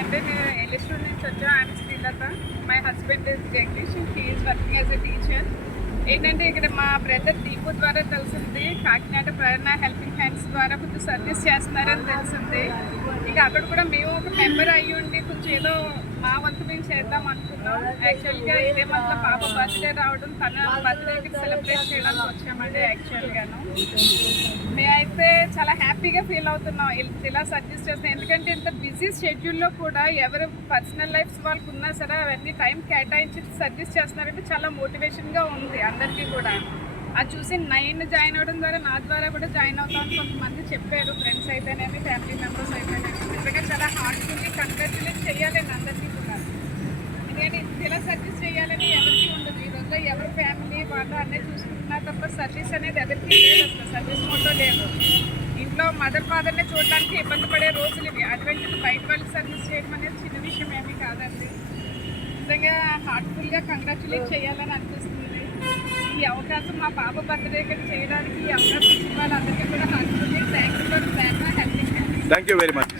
అండి. నేను ఎలిస్టూర్ నుంచి వచ్చాను. I'm Srilatha. My husband is Jagadish. He is working as a teacher. ఏంటంటే ఇక్కడ మా బ్రదర్ దీపు ద్వారా తెలిసింది, కాకినాడ ప్రేరణ హెల్పింగ్ హ్యాండ్స్ ద్వారా కొంచెం సర్వీస్ చేస్తున్నారని తెలిసింది. ఇక అక్కడ కూడా మేము ఒక మెంబర్ అయ్యి ఉండి కొంచెం ఏదో మా వంతు మేము చేద్దాం అనుకున్నాం. యాక్చువల్గా ఇదే మంత్లో పాప బర్త్డే రావడం, తన బర్త్డేకి సెలబ్రేట్ చేయడానికి వచ్చామండి. యాక్చువల్గాను మేమైతే చాలా హ్యాపీగా ఫీల్ అవుతున్నాం ఇలా సర్వీస్ చేస్తాం. ఎందుకంటే ఇంత బిజీ షెడ్యూల్లో కూడా ఎవరు పర్సనల్ లైఫ్స్ వాళ్ళకు ఉన్నా సరే అవన్నీ టైం కేటాయించి సర్వీస్ చేస్తున్నారంటే చాలా మోటివేషన్గా ఉంది అందరికీ కూడా. అది చూసి 9 జాయిన్ అవ్వడం ద్వారా నా ద్వారా కూడా జాయిన్ అవుతామని కొంతమంది చెప్పారు. ఫ్రెండ్స్ అయితేనేమి, ఫ్యామిలీ మెంబర్స్ అయితేనేమి. నిజంగా చాలా హార్ట్ఫుల్లీ కంగ్రాచులేట్ చేయాలండి అందరికీ కూడా. ఎందుకంటే ఇలా సర్వీస్ చేయాలని ఎవరికి ఉండదు. ఈ రోజుల్లో ఎవరి ఫ్యామిలీ వాళ్ళు అన్నీ చూసుకుంటున్నారు తప్ప సర్వీస్ అనేది ఎవరికి లేదు. అసలు సర్వీస్ మోటో లేదు. ఇంట్లో మదర్ ఫాదర్ని చూడడానికి ఇబ్బంది పడే రోజులు ఇవి. అటువంటి బయట వాళ్ళకి సర్వీస్ చేయడం అనేది చిన్న విషయం ఏమీ కాదండి. నిజంగా హార్ట్ఫుల్గా కంగ్రాచులేట్ చేయాలని అనిపిస్తుంది. ఈ అవకాశం మా పాప బర్త్డే చేయడానికి ఈ అవకాశం ఇచ్చిన వాళ్ళందరికీ కూడా heartfully thanks for Prerana helping hands. Thank you very much.